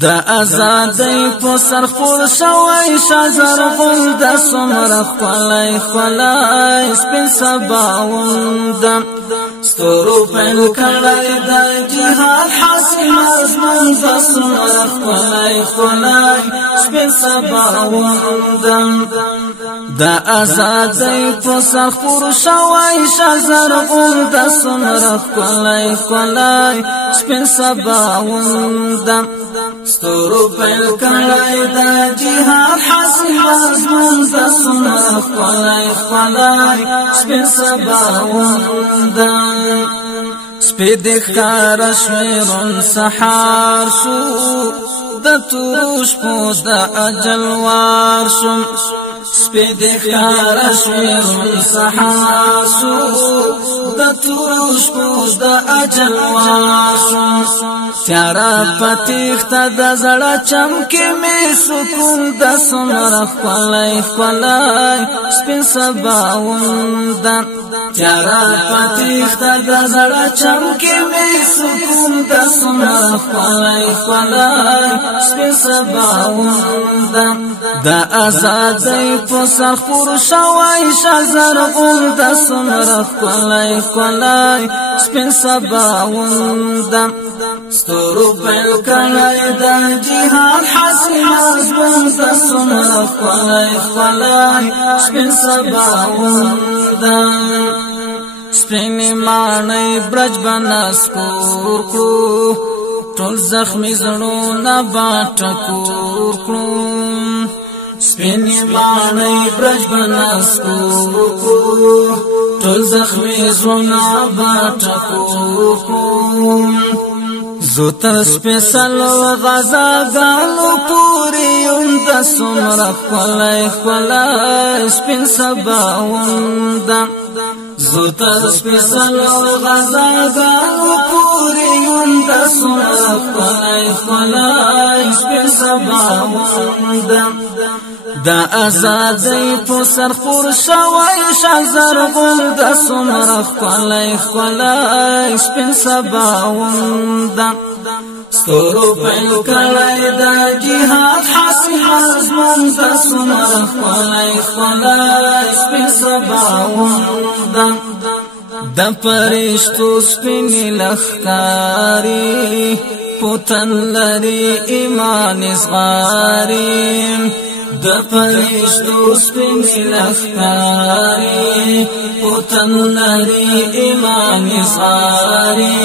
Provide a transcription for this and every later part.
دا آزادۍ په سر خور شوی شزرغون د سمره خلای خلای سپین سباوند ستورو پیل کړای د جهاد حاصل مضمون د سمره خلای خلای سپین سباوند دا آزادۍ په سر خور شوی شزرغون د سمره خلای خلای سپین سباوند ستورو پیل کړای د جهاد حاصل مضمون د سمره خلای خلای سپین سباوند سپید ښکار شویرون سحار شو د توش پوز د اجل وار شو سپید ښکار شویرون سحار شو د توش پوز د اجل وار شو تیارا پتیخت د زړه چمکې می سکون د سمره خلای خلای سپین سباوند تیارا پتیخت د زړه چمکې می سکون د سمره خلای خلای سپین سباوند د آزادۍ په سر خور شوی شزرغون د سمره خلای خلای سپین سباوند ستورو پیل کړای د جهاد حاصل مضمون د سمره خلای خلای سپین سباوند سپین معنی برج بناس کور کړو ټول زخمی زړونه باټکور کړو سپین معنی برج بناس کور کړو ټول زخمی زړونه باټکور کړو زوتر سپیسلو غزاګانو پوری د سمره خلای خلای سپین سباوند زوتر سپیسلو غزاګانو پوری د سمره خلای خلای سپین سباوند دا آزادۍ په سر خور شوی شزرغون د سمره خلای خلای سپین سباوند ستورو پیل کړای د جهاد حاصل مضمون د سمره خلای خلای سپین سباوند د پرشتو سپین لخکاری پوتن لري ایمان صغاری د پرشتو سپین لخکاری پوتن لري ایمان صغاری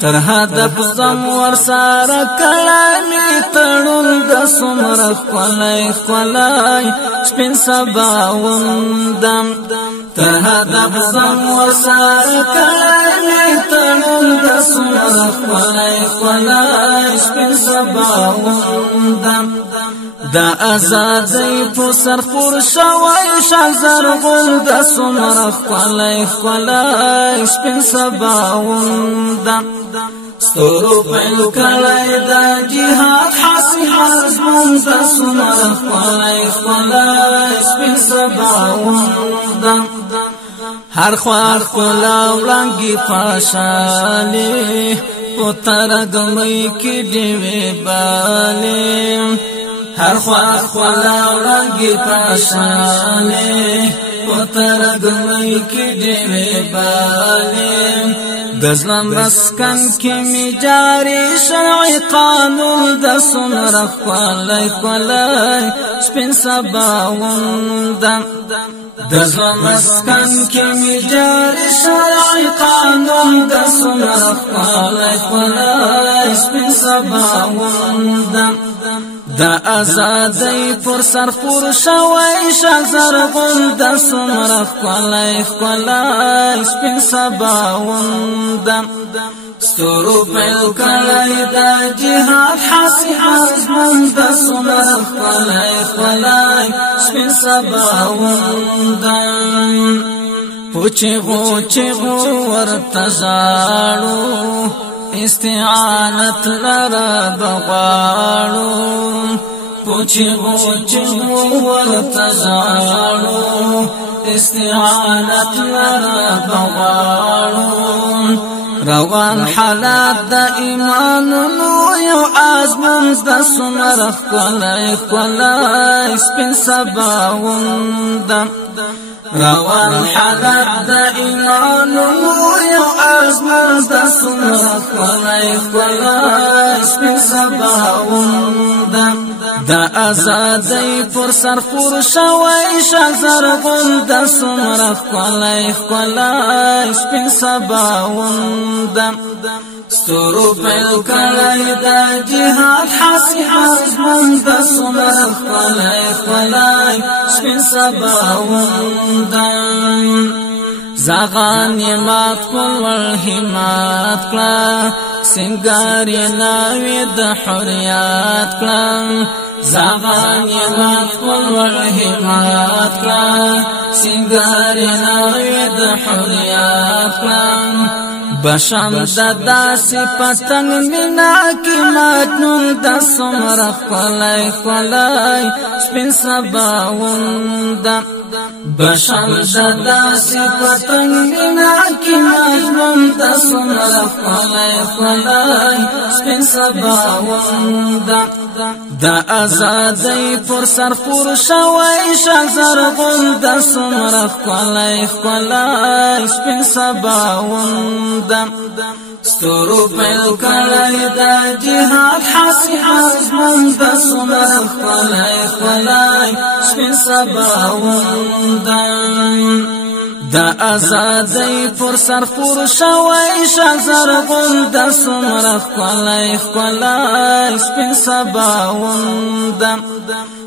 تر هدف زم ورسره کلامي تړون د سمره خلای خلای سپین سباوند تر هدف زم ورسره کلامي تړون د سمره خلای خلای سپین سباوند دا آزادۍ په سر خور شوی شزرغون د سمره خلای خلای سپین سباوند ستورو پیل کړای د جهاد حاصل مضمون د سمره خلای خلای سپین سباوند هر خوا خلا وړانګي پاشالي پترګمې کې دیوي بالي هر خوا خلا وړانګي پاشالي پترګمې کې دیوي بالي دزلم مسکن کې می جاری شرعي قانون د سمره خلای خلای سپین سباوند دزلم مسکن کې می جاری شرعي قانون د سمره خلای خلای سپین سباوند دا آزادۍ پر سر خور شوی شزرغون د سمره خلای خلای سپین سباوند ستورو پیل کړای د جهاد حاصل مضمون د سمره خلای خلای سپین سباوند پوچغو چغو ورتزاړو استعانت لرا بغاړو پوچغو چغو ورتزاړو استعانت لرا بغاړو روان حالات دا ایمانونو یو آزمون دا سمرخ کولای سپین سباوند روان حالات دا ایمانونو یو آزمون دا سمرخ کولای سپین سباوند دا آزادی پر سر خور شوی شزرغون دا سمرخ کولای سپین سباوند ستورو پیل کلی دا جهاد حاسی آزمون دا سمرخ کولای سپین سباوند زغانی مات کل والحمات کلا سنگاری ناوی دا حریات کلا زغانی مات کل والحمات کلا سنگاری ناوی دا حریات کلا بشم دا پتنگ مینا کی مجنون دا سمرخ کولای سپین سباوند بشم دا پتنگ مینا کی مجنون دا سمرخ کولای سپین سباوند دا آزادی پر سر خور شوی شزرغون دا سمرخ کولای سپین سباوند ستورو پیل کلی دا جهاد حاسی آزمون دا سمرخ کولای سپین سباوند دا آزادی پر سر خور شوی شزرغون دا سمرخ کولای سپین سباوند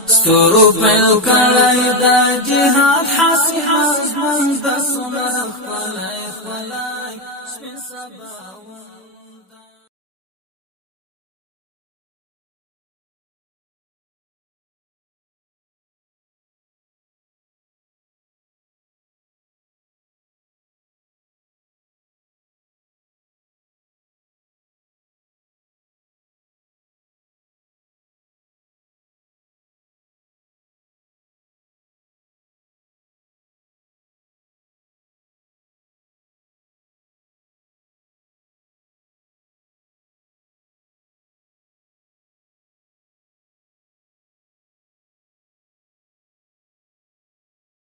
ستورو پیل کلی دا جهاد حاسی آزمون دا سمرخ